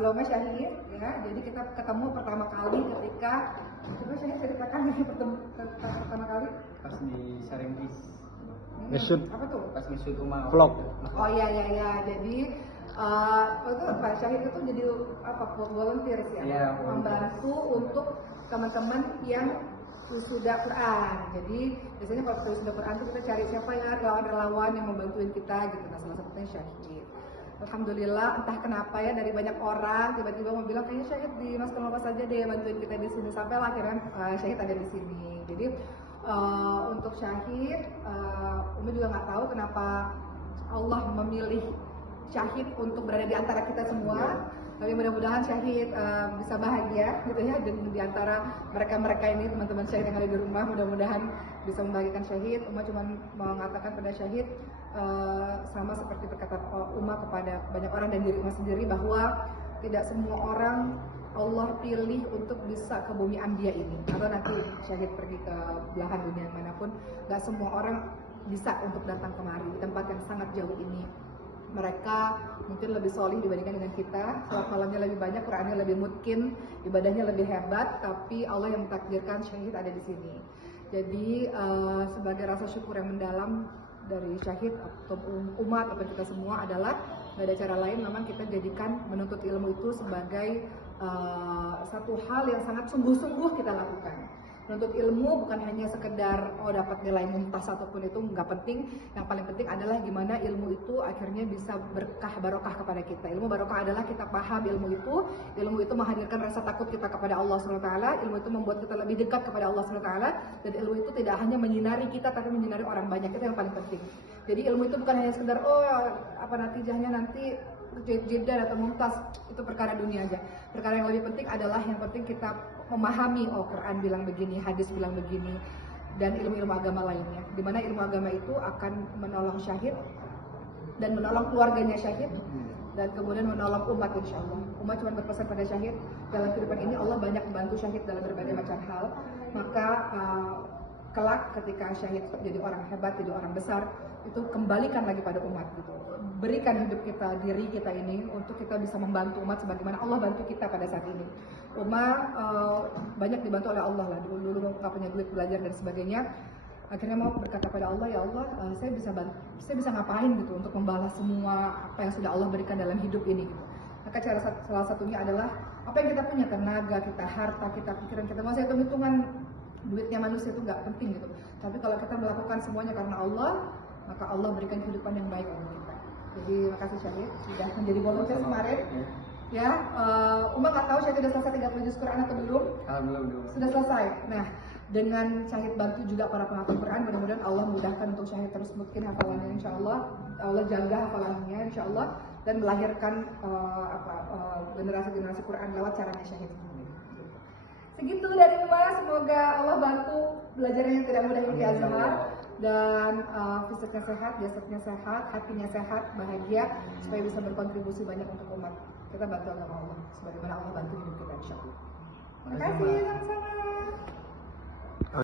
sebelumnya syahid ya. Jadi kita ketemu pertama kali ketika coba syahid ceritakan ini pertama kali pas di Sarintis. Nge-shoot. Apa tuh? Pas nge-shoot rumah. Vlog. Oh iya. Jadi itu Pak Syahid itu jadi apa? Volunteer ya, Iya, membantu untuk teman-teman yang wisuda Quran. Jadi biasanya kalau kita wisuda Quran itu kita cari siapa ya relawan-relawan yang membantuin kita gitu. Nah salah satunya Syahid. Alhamdulillah entah kenapa ya dari banyak orang tiba-tiba mau bilang kayaknya Syahid di Mas Kelompok saja deh bantuin kita di sini sampai akhirnya Syahid ada di sini. Jadi untuk Syahid, Umi juga nggak tahu kenapa Allah memilih Syahid untuk berada di antara kita semua. Tapi mudah-mudahan Syahid bisa bahagia gitu ya di antara mereka-mereka ini teman-teman Syahid yang ada di rumah, mudah-mudahan bisa membagikan Syahid. Uma cuma mengatakan pada Syahid sama seperti perkataan Uma kepada banyak orang dan diri Uma sendiri bahwa tidak semua orang Allah pilih untuk bisa ke bumi Anbiya ini atau nanti Syahid pergi ke belahan dunia manapun, nggak semua orang bisa untuk datang kemari di tempat yang sangat jauh ini. Mereka mungkin lebih solih dibandingkan dengan kita, sholat malamnya lebih banyak, Qurannya lebih mungkin, ibadahnya lebih hebat, tapi Allah yang mentakdirkan Syahid ada di sini. Jadi sebagai rasa syukur yang mendalam dari Syahid atau umat atau kita semua adalah nggak ada cara lain, memang kita jadikan menuntut ilmu itu sebagai satu hal yang sangat sungguh-sungguh kita lakukan. Menuntut ilmu bukan hanya sekedar dapat nilai mumtaz ataupun itu nggak penting. Yang paling penting adalah gimana ilmu itu akhirnya bisa berkah barokah kepada kita. Ilmu barokah adalah kita paham ilmu itu menghadirkan rasa takut kita kepada Allah SWT. Ilmu itu membuat kita lebih dekat kepada Allah SWT. Dan ilmu itu tidak hanya menyinari kita tapi menyinari orang banyak, itu yang paling penting. Jadi ilmu itu bukan hanya sekedar natijahnya nanti jeda atau mumtaz, itu perkara dunia aja. Perkara yang lebih penting adalah yang penting kita memahami Quran bilang begini, hadis bilang begini, dan ilmu-ilmu agama lainnya. Dimana ilmu agama itu akan menolong Syahid dan menolong keluarganya Syahid dan kemudian menolong umat insya Allah. Umat cuma berpesan pada Syahid dalam kehidupan ini Allah banyak membantu Syahid dalam berbagai macam hal. Maka kelak ketika Syahid jadi orang hebat, jadi orang besar, itu kembalikan lagi pada umat gitu. Berikan hidup kita, diri kita ini untuk kita bisa membantu umat sebagaimana Allah bantu kita pada saat ini. Umat banyak dibantu oleh Allah lah. Dulu nggak punya duit belajar dan sebagainya. Akhirnya mau berkata pada Allah, ya Allah, saya bisa ngapain gitu untuk membalas semua apa yang sudah Allah berikan dalam hidup ini gitu. Maka salah satunya adalah apa yang kita punya, tenaga kita, harta kita, pikiran kita. Maksudnya hitung-hitungan duitnya manusia itu nggak penting gitu. Tapi kalau kita melakukan semuanya karena Allah, maka Allah berikan kehidupan yang baik untuk kita. Jadi makasih Syahid sudah menjadi volunteer kemarin. Ya, Uma nggak tahu Syahid sudah selesai 30 juz Quran atau belum? Belum. Sudah selesai. Nah, dengan Syahid bantu juga para penghafal Quran, mudah-mudahan Allah mudahkan untuk Syahid terus mungkin hafalannya, insya Allah. Allah jaga hafalannya, insya Allah, dan melahirkan generasi-generasi Quran lewat caranya Syahid. Segitu dari Uma, semoga Allah bantu belajarnya yang tidak mudah ini di Azhar dan fisiknya sehat, jasadnya sehat, hatinya sehat, bahagia supaya bisa berkontribusi banyak untuk umat. Kita bantu agama Allah sebagaimana Allah bantu hidup kita insya Allah. Terima kasih, sama-sama.